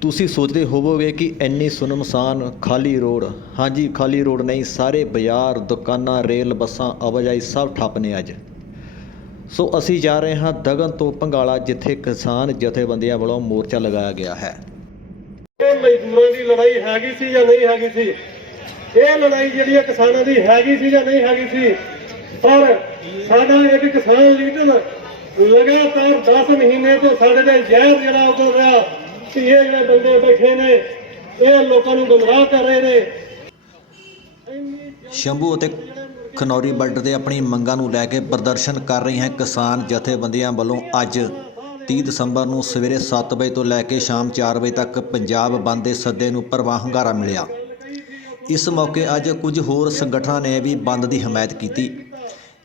ਤੁਸੀਂ ਸੋਚਦੇ ਹੋਵੋਗੇ ਕਿ ਇੰਨੀ ਸੁਨਮਸਾਨ ਖਾਲੀ ਰੋਡ, ਹਾਂਜੀ ਖਾਲੀ ਰੋਡ ਨਹੀਂ, ਸਾਰੇ ਬਾਜ਼ਾਰ, ਦੁਕਾਨਾਂ, ਰੇਲ ਬੱਸਾਂ, ਆਵਾਜਾਈ ਸਭ ਠੱਪ ਨੇ ਅੱਜ। ਸੋ ਅਸੀਂ ਜਾ ਰਹੇ ਹਾਂ ਦਗਨ ਤੋਂ ਪੰਗਾਲਾ, ਜਿੱਥੇ ਕਿਸਾਨ ਜਥੇਬੰਦੀਆਂ ਵੱਲੋਂ ਮੋਰਚਾ ਲਗਾਇਆ ਗਿਆ ਹੈ। ਇਹ ਮਜ਼ਦੂਰਾਂ ਦੀ ਲੜਾਈ ਹੈਗੀ ਸੀ ਜਾਂ ਨਹੀਂ ਹੈਗੀ ਸੀ? ਇਹ ਲੜਾਈ ਜਿਹੜੀ ਹੈ ਕਿਸਾਨਾਂ ਦੀ ਹੈਗੀ ਸੀ ਜਾਂ ਨਹੀਂ ਹੈਗੀ ਸੀ? ਪਰ ਸਾਡਾ ਇੱਕ ਕਿਸਾਨ ਲੀਡਰ ਲਗਾਤਾਰ 10 ਮਹੀਨੇ ਤੋਂ ਸਾਡੇ ਤੇ ਜ਼ਹਿਰ ਜਿਹੜਾ ਉਗਲ ਰਿਹਾ। ਕਿ ਇਹ ਜਿਹੜੇ ਬੰਦੇ ਬੈਠੇ ਨੇ ਇਹ ਲੋਕਾਂ ਨੂੰ ਗੁੰਮਰਾਹ ਕਰ ਰਹੇ ਨੇ। ਸ਼ੰਭੂ ਅਤੇ ਖਨੌਰੀ ਬਾਰਡਰ ਤੇ ਆਪਣੀ ਮੰਗਾਂ ਨੂੰ ਲੈ ਕੇ ਪ੍ਰਦਰਸ਼ਨ ਕਰ ਰਹੀਆਂ ਕਿਸਾਨ ਜਥੇਬੰਦੀਆਂ ਵੱਲੋਂ ਅੱਜ 30 ਦਸੰਬਰ ਨੂੰ ਸਵੇਰੇ 7 ਵਜੇ ਤੋਂ ਲੈ ਕੇ ਸ਼ਾਮ 4 ਵਜੇ ਤੱਕ ਪੰਜਾਬ ਬੰਦ ਦੇ ਸੱਦੇ ਨੂੰ ਭਰਵਾਂ ਹੁੰਗਾਰਾ ਮਿਲਿਆ। ਇਸ ਮੌਕੇ ਅੱਜ ਕੁਝ ਹੋਰ ਸੰਗਠਨਾਂ ਨੇ ਵੀ ਬੰਦ ਦੀ ਹਮਾਇਤ ਕੀਤੀ।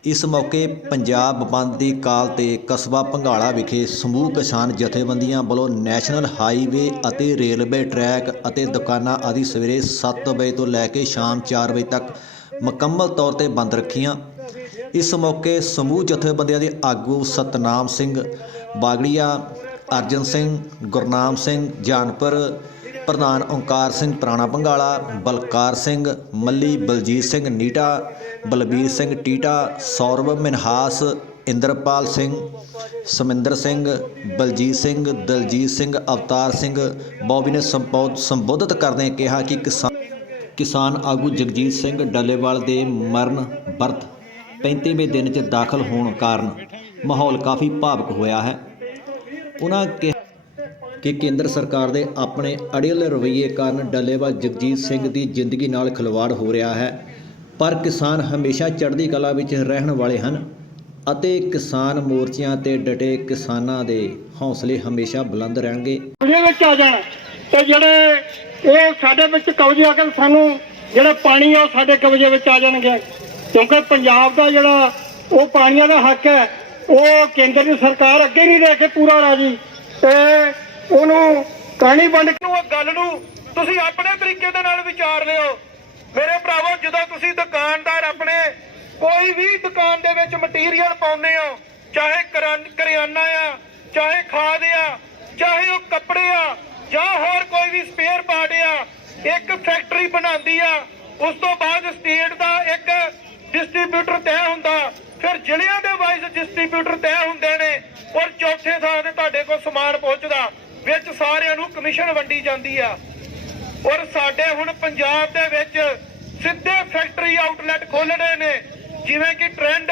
ਇਸ ਮੌਕੇ ਪੰਜਾਬ ਬੰਦ ਦੀ ਕਾਲ ਤੇ ਕਸਬਾ ਭੰਗਾਲਾ ਵਿਖੇ ਸਮੂਹ ਕਿਸਾਨ ਜਥੇਬੰਦੀਆਂ ਵੱਲੋਂ ਨੈਸ਼ਨਲ ਹਾਈਵੇ ਅਤੇ ਰੇਲਵੇ ਟਰੈਕ ਅਤੇ ਦੁਕਾਨਾਂ ਆਦਿ ਸਵੇਰੇ 7 ਵਜੇ ਤੋਂ ਲੈ ਕੇ ਸ਼ਾਮ 4 ਵਜੇ ਤੱਕ ਮੁਕੰਮਲ ਤੌਰ ਤੇ ਬੰਦ ਰੱਖੀਆਂ। ਇਸ ਮੌਕੇ ਸਮੂਹ ਜਥੇਬੰਦੀਆਂ ਦੇ ਆਗੂ ਸਤਨਾਮ ਸਿੰਘ, ਬਾਗੜੀਆ, ਅਰਜਨ ਸਿੰਘ, ਗੁਰਨਾਮ ਸਿੰਘ, ਜਾਨਪੁਰ ਪ੍ਰਧਾਨ ਓਂਕਾਰ ਸਿੰਘ ਪੁਰਾਣਾ ਪੰਗਾਲਾ ਬਲਕਾਰ ਸਿੰਘ ਮੱਲੀ, ਬਲਜੀਤ ਸਿੰਘ ਨੀਟਾ, ਬਲਬੀਰ ਸਿੰਘ ਟੀਟਾ, ਸੌਰਵ ਮਿਨਹਾਸ, ਇੰਦਰਪਾਲ ਸਿੰਘ, ਸਮਿੰਦਰ ਸਿੰਘ, ਬਲਜੀਤ ਸਿੰਘ, ਦਲਜੀਤ ਸਿੰਘ, ਅਵਤਾਰ ਸਿੰਘ। ਬੌਬੀ ਨੇ ਸੰਬੋਧ- ਸੰਬੋਧਿਤ ਕਰਦਿਆਂ ਕਿਹਾ ਕਿ ਕਿਸਾਨ ਕਿਸਾਨ ਆਗੂ ਜਗਜੀਤ ਸਿੰਘ ਡੱਲੇਵਾਲ ਦੇ ਮਰਨ ਵਰਤ 35ਵੇਂ ਦਿਨ 'ਚ ਦਾਖਲ ਹੋਣ ਕਾਰਨ ਮਾਹੌਲ ਕਾਫੀ ਭਾਵਕ ਹੋਇਆ ਹੈ। ਉਹਨਾਂ ਕਿਹਾ ਕਿ ਕੇਂਦਰ ਸਰਕਾਰ ਦੇ ਆਪਣੇ ਅੜਿਲ ਰਵੱਈਏ ਕਾਰਨ ਡੱਲੇਵਾ ਜਗਜੀਤ ਸਿੰਘ ਦੀ ਜ਼ਿੰਦਗੀ ਨਾਲ ਖਿਲਵਾੜ ਹੋ ਰਿਹਾ ਹੈ। ਪਰ ਕਿਸਾਨ ਹਮੇਸ਼ਾ ਚੜ੍ਹਦੀ ਕਲਾ ਵਿੱਚ ਰਹਿਣ ਵਾਲੇ ਹਨ ਅਤੇ ਕਿਸਾਨ ਮੋਰਚਿਆਂ ਤੇ ਡਟੇ ਕਿਸਾਨਾਂ ਦੇ ਹੌਸਲੇ ਹਮੇਸ਼ਾ ਬੁਲੰਦ ਰਹਿਣਗੇ। ਕਬਜ਼ੇ ਵਿੱਚ ਆ ਜਾਣ ਤੇ ਜਿਹੜੇ ਇਹ ਸਾਡੇ ਵਿੱਚ ਕਬਜ਼ੇ ਆ ਕੇ ਸਾਨੂੰ ਜਿਹੜਾ ਪਾਣੀ ਆ ਉਹ ਸਾਡੇ ਕਬਜ਼ੇ ਵਿੱਚ ਆ ਜਾਣਗੇ। ਕਿਉਂਕਿ ਪੰਜਾਬ ਦਾ ਜਿਹੜਾ ਉਹ ਪਾਣੀਆਂ ਦਾ ਹੱਕ ਹੈ, ਉਹ ਕੇਂਦਰ ਦੀ ਸਰਕਾਰ ਅੱਗੇ ਨਹੀਂ ਦੇ ਕੇ ਪੂਰਾ ਰਾਜੀ। ਤੇ ਉਹਨੂੰ ਕਹਾਣੀ ਵੰਡ ਕੇ ਗੱਲ ਨੂੰ ਤੁਸੀਂ ਆਪਣੇ ਤਰੀਕੇ ਦੇ ਨਾਲ ਵਿਚਾਰ ਲਿਓ। ਮੇਰੇ ਭਰਾਵੋ, ਜਦੋਂ ਤੁਸੀਂ ਦੁਕਾਨਦਾਰ ਆਪਣੇ ਕੋਈ ਵੀ ਦੁਕਾਨ ਦੇ ਵਿੱਚ ਮਟੀਰੀਅਲ ਪਾਉਂਦੇ ਹੋ, ਚਾਹੇ ਕਰਿਆਨਾ ਆ, ਚਾਹੇ ਖਾਦ ਆ, ਚਾਹੇ ਉਹ ਕੱਪੜੇ ਆ, ਜਾਂ ਹੋਰ ਕੋਈ ਵੀ ਸਪੇਅਰ ਪਾਰਟ ਆ, ਇੱਕ ਫੈਕਟਰੀ ਬਣਾਉਂਦੀ ਆ, ਉਸ ਤੋਂ ਬਾਅਦ ਸਟੇਟ ਦਾ ਇੱਕ ਡਿਸਟ੍ਰੀਬਿਊਟਰ ਤੈਅ ਹੁੰਦਾ। ਫਿਰ ਜ਼ਿਲ੍ਹਿਆਂ ਦੇ ਵਾਈਜ਼ ਡਿਸਟ੍ਰੀਬਿਊਟਰ ਤੈਅ ਹੁੰਦੇ ਨੇ ਔਰ ਚੌਥੇ ਥਾਂ ਤੇ ਤੁਹਾਡੇ ਕੋਲ ਸਮਾਨ ਪਹੁੰਚਦਾ। ਵਿੱਚ ਸਾਰਿਆਂ ਨੂੰ ਕਮਿਸ਼ਨ ਵੰਡੀ ਜਾਂਦੀ ਆ। ਔਰ ਸਾਡੇ ਹੁਣ ਪੰਜਾਬ ਦੇ ਵਿੱਚ ਸਿੱਧੇ ਫੈਕਟਰੀ ਆਊਟਲੈਟ ਖੋਲ੍ਹਣੇ ਨੇ। ਜਿਵੇਂ ਕਿ trend,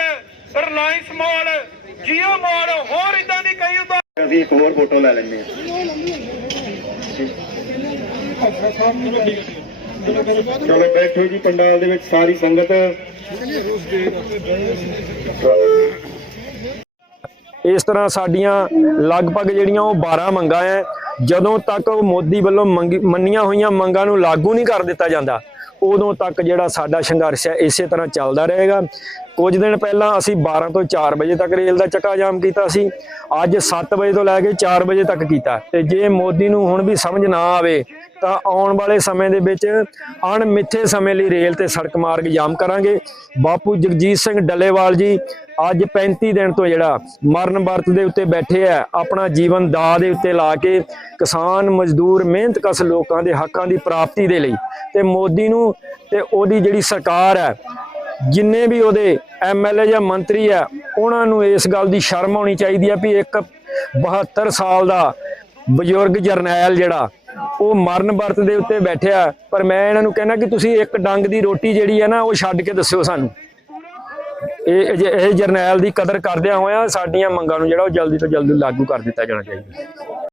Reliance mall, Jio mall, ਹੋਰ ਇਦਾਂ ਦੀ ਕਈ ਉਦਾਹਰਨ ਅਸੀਂ ਇੱਕ ਹੋਰ ਫੋਟੋ ਲੈ ਲੈਂਦੇ ਹਾਂ। ਚਲੋ ਬੈਠੋ ਜੀ, ਪੰਡਾਲ ਦੇ ਵਿੱਚ ਸਾਰੀ ਸੰਗਤ। ਇਸ ਤਰ੍ਹਾਂ ਸਾਡੀਆਂ ਲਗਭਗ ਜਿਹੜੀਆਂ ਉਹ 12 ਮੰਗਾਂ ਐ, ਜਦੋਂ ਤੱਕ ਉਹ ਮੋਦੀ ਵੱਲੋਂ ਮੰਗੀ- ਮੰਨੀਆਂ ਹੋਈਆਂ ਮੰਗਾਂ ਨੂੰ ਲਾਗੂ ਨਹੀਂ ਕਰ ਦਿੱਤਾ ਜਾਂਦਾ, ਉਦੋਂ ਤੱਕ ਜਿਹੜਾ ਸਾਡਾ ਸੰਘਰਸ਼ ਹੈ ਇਸੇ ਤਰ੍ਹਾਂ ਚੱਲਦਾ ਰਹੇਗਾ। ਕੁਝ ਦਿਨ ਪਹਿਲਾਂ ਅਸੀਂ 12 ਤੋਂ 4 ਵਜੇ ਤੱਕ ਰੇਲ ਦਾ ਚੱਕਾ ਜਾਮ ਕੀਤਾ ਸੀ। ਅੱਜ 7 ਵਜੇ ਤੋਂ ਲੈ ਕੇ 4 ਵਜੇ ਤੱਕ ਕੀਤਾ। ਤੇ ਜੇ ਮੋਦੀ ਨੂੰ ਹੁਣ ਵੀ ਸਮਝ ਨਾ ਆਵੇ, ਤਾਂ ਆਉਣ ਵਾਲੇ ਸਮੇਂ ਦੇ ਵਿੱਚ ਅਣਮਿੱਥੇ ਸਮੇਂ ਲਈ ਰੇਲ ਤੇ ਸੜਕ ਮਾਰਗ ਜਾਮ ਕਰਾਂਗੇ। ਬਾਪੂ ਜਗਜੀਤ ਸਿੰਘ ਡੱਲੇਵਾਲ ਜੀ ਅੱਜ 35 ਦਿਨ ਤੋਂ ਜਿਹੜਾ ਮਰਨ ਵਰਤ ਦੇ ਉੱਤੇ ਬੈਠੇ ਆ, ਆਪਣਾ ਜੀਵਨ ਦਾ ਦੇ ਉੱਤੇ ਲਾ ਕੇ ਕਿਸਾਨ ਮਜ਼ਦੂਰ ਮਿਹਨਤ ਕਸ ਲੋਕਾਂ ਦੇ ਹੱਕਾਂ ਦੀ ਪ੍ਰਾਪਤੀ ਦੇ ਲਈ। ਤੇ ਮੋਦੀ ਨੂੰ ਤੇ ਉਹਦੀ ਜਿਹੜੀ ਸਰਕਾਰ ਹੈ ਜਿੰਨੇ ਵੀ ਉਹਦੇ ਐਮਐਲਏ ਜਾਂ ਮੰਤਰੀ ਆ, ਉਹਨਾਂ ਨੂੰ ਇਸ ਗੱਲ ਦੀ ਸ਼ਰਮ ਆਉਣੀ ਚਾਹੀਦੀ ਆ ਵੀ ਇੱਕ 72 ਸਾਲ ਦਾ ਬਜ਼ੁਰਗ ਜਰਨੈਲ ਜਿਹੜਾ, ਉਹ ਮਰਨ ਵਰਤ ਦੇ ਉੱਤੇ ਬੈਠਿਆ। ਪਰ ਮੈਂ ਇਹਨਾਂ ਨੂੰ ਕਹਿੰਦਾ ਕਿ ਤੁਸੀਂ ਇੱਕ ਡੰਗ ਦੀ ਰੋਟੀ ਜਿਹੜੀ ਹੈ ਨਾ, ਉਹ ਛੱਡ ਕੇ ਦੱਸਿਓ ਸਾਨੂੰ। ਇਹ ਇਹ ਜਰਨੈਲ ਦੀ ਕਦਰ ਕਰਦਿਆਂ ਹੋਇਆਂ ਸਾਡੀਆਂ ਮੰਗਾਂ ਨੂੰ ਜਿਹੜਾ ਉਹ ਜਲਦੀ ਤੋਂ ਜਲਦੀ ਲਾਗੂ ਕਰ ਦਿੱਤਾ ਜਾਣਾ ਚਾਹੀਦਾ।